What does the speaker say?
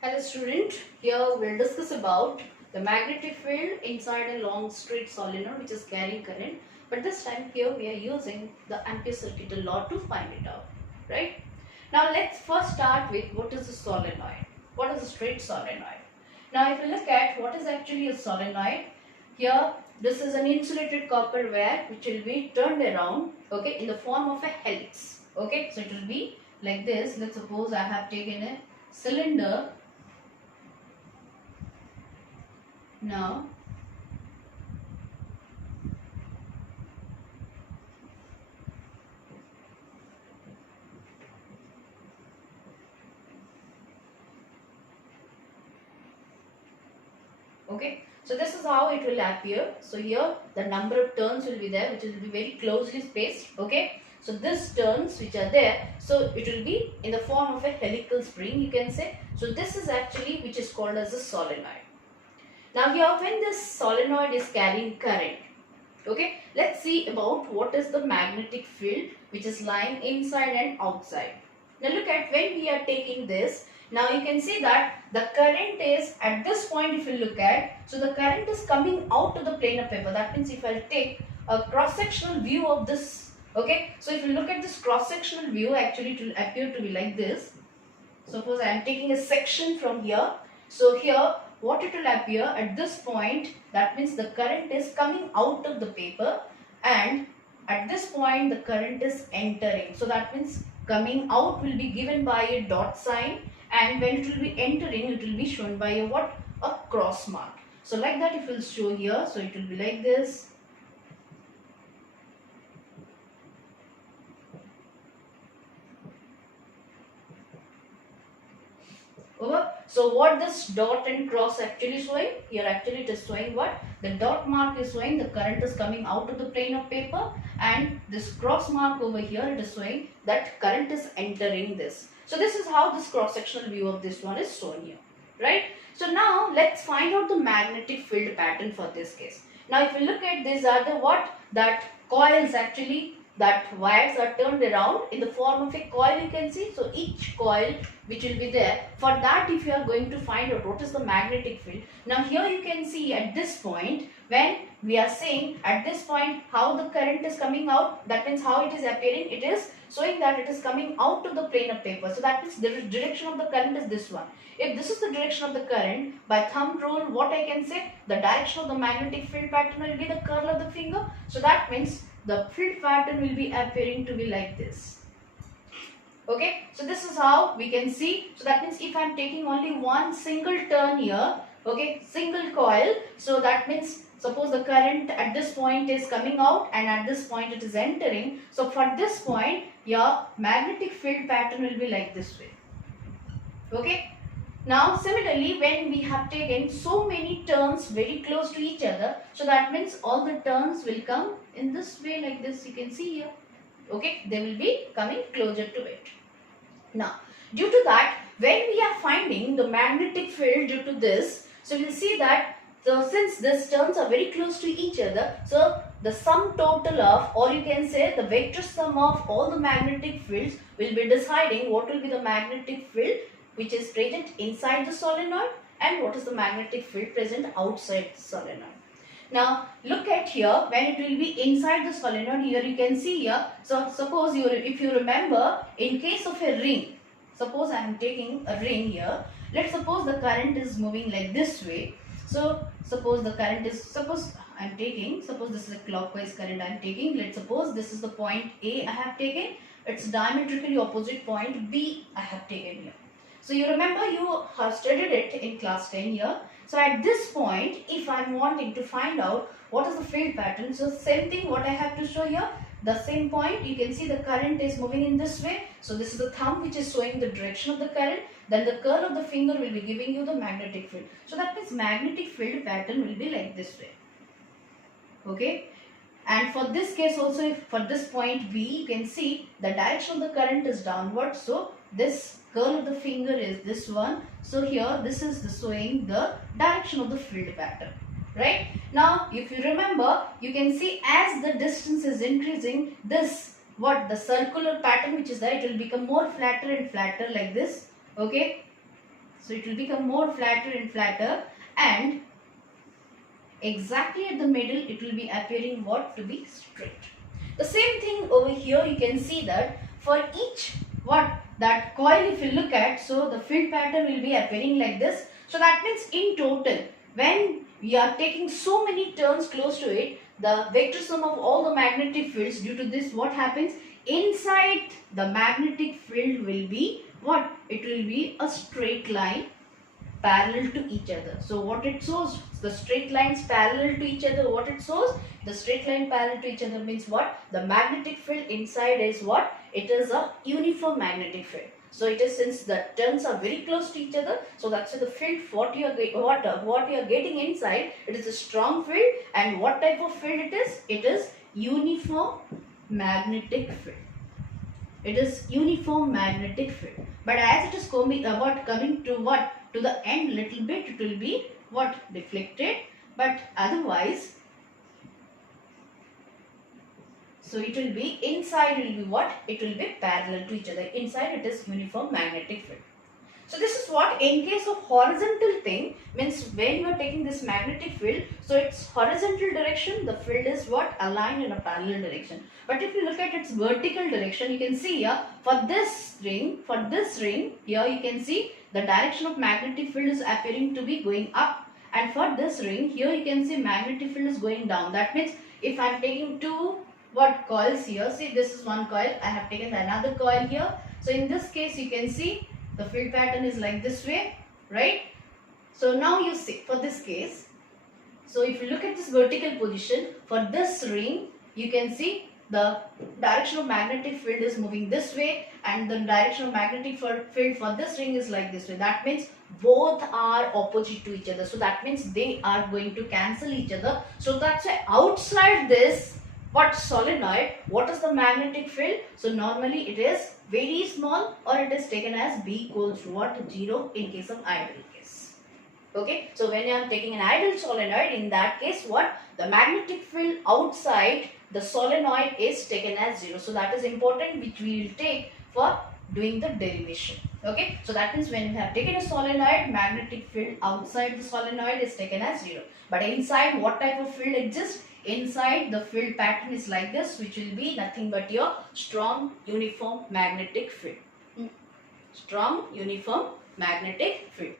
Hello student, here we'll discuss about the magnetic field inside a long straight solenoid which is carrying current, but this time here we are using the Ampere Circuital law to find it out, right? Now let's first start with what is a solenoid. What is a straight solenoid? Now if you look at what is actually a solenoid, here this is an insulated copper wire which will be turned around, okay, in the form of a helix, okay? So it will be like this. Let's suppose I have taken a cylinder. Now, okay, so this is how it will appear. So here the number of turns will be there, which will be very closely spaced, okay. So this turns which are there, so it will be in the form of a helical spring, you can say. So this is actually which is called as a solenoid. Now here when this solenoid is carrying current, okay, let's see about what is the magnetic field which is lying inside and outside. Now look at when we are taking this, now you can see that the current is at this point. If you look at, so the current is coming out to the plane of paper. That means if I take a cross-sectional view of this, okay, so if you look at this cross-sectional view, actually it will appear to be like this. Suppose I am taking a section from here. So here what it will appear at this point, that means the current is coming out of the paper, and at this point the current is entering. So that means coming out will be given by a dot sign, and when it will be entering it will be shown by a what? A cross mark. So like that if we will show here, so it will be like this. Over. So what this dot and cross actually showing? Here actually it is showing what? The dot mark is showing the current is coming out of the plane of paper, and this cross mark over here it is showing that current is entering this. So this is how this cross sectional view of this one is shown here, right? So now let's find out the magnetic field pattern for this case. Now if you look at these are the what? That coils actually, that wires are turned around in the form of a coil, you can see. So each coil which will be there, for that if you are going to find out what is the magnetic field. Now here you can see at this point, when we are saying at this point how the current is coming out, that means how it is appearing, it is showing that it is coming out to the plane of paper. So that means the direction of the current is this one. If this is the direction of the current, by thumb rule what I can say, the direction of the magnetic field pattern will be the curl of the finger. So that means the field pattern will be appearing to be like this. Okay, so this is how we can see. So that means if I am taking only one single turn here, okay, single coil, so that means suppose the current at this point is coming out and at this point it is entering. So for this point your magnetic field pattern will be like this way. Okay. Now similarly when we have taken so many turns very close to each other, so that means all the turns will come in this way like this, you can see here. Okay, they will be coming closer to it. Now due to that, when we are finding the magnetic field due to this, so we'll see that since these turns are very close to each other, so the sum total of, or you can say the vector sum of all the magnetic fields will be deciding what will be the magnetic field which is present inside the solenoid and what is the magnetic field present outside the solenoid. Now look at here, when it will be inside the solenoid, here you can see here. So suppose if you remember, in case of a ring, suppose I am taking a ring here. Let's suppose the current is moving like this way. So suppose the current is, suppose this is a clockwise current I am taking. Let's suppose this is the point A I have taken. It's diametrically opposite point B I have taken here. So you remember you have studied it in class 10 here. So at this point, if I am wanting to find out what is the field pattern, so same thing what I have to show here, the same point, you can see the current is moving in this way. So this is the thumb which is showing the direction of the current, then the curl of the finger will be giving you the magnetic field. So that means magnetic field pattern will be like this way. Okay. And for this case also, if for this point B, you can see the direction of the current is downward. So this curl of the finger is this one. So here this is showing the direction of the field pattern, right? Now if you remember, you can see as the distance is increasing, this what the circular pattern which is there, it will become more flatter and flatter like this. Okay, So it will become more flatter and flatter, and exactly at the middle it will be appearing what? To be straight. The same thing over here, you can see that for each what? That coil, if you look at, so the field pattern will be appearing like this. So that means in total, when we are taking so many turns close to it, the vector sum of all the magnetic fields, due to this, what happens? Inside the magnetic field will be what? It will be a straight line parallel to each other. So what it shows, the straight lines parallel to each other, what it shows, the straight line parallel to each other means what? The magnetic field inside is what? It is a uniform magnetic field. So it is, since the turns are very close to each other, so that's why the field what you are getting inside, it is a strong field. And what type of field it is? It is uniform magnetic field. It is uniform magnetic field. But as it is coming to what? To the end little bit, it will be what? Deflected. But otherwise, so it will be inside will be what? It will be parallel to each other. Inside it is uniform magnetic field. So this is what, in case of horizontal thing, means when you are taking this magnetic field, so its horizontal direction, the field is what? Aligned in a parallel direction. But if you look at its vertical direction, you can see here, for this ring, here you can see the direction of magnetic field is appearing to be going up. And for this ring, here you can see magnetic field is going down. That means if I am taking two what coils here, see this is one coil, I have taken another coil here. So in this case, you can see the field pattern is like this way, right? So now you see for this case, so if you look at this vertical position, for this ring, you can see the direction of magnetic field is moving this way, and the direction of magnetic field for this ring is like this way. That means both are opposite to each other. So that means they are going to cancel each other. So that's why outside this what solenoid, what is the magnetic field? So normally it is very small, or it is taken as B equals to what? 0 in case of ideal case. Okay, so when you are taking an ideal solenoid, in that case what? The magnetic field outside the solenoid is taken as 0. So that is important, which we will take for doing the derivation. Okay, so that means when you have taken a solenoid, magnetic field outside the solenoid is taken as 0. But inside, what type of field exists? Inside, the field pattern is like this, which will be nothing but your strong uniform magnetic field. Strong uniform magnetic field.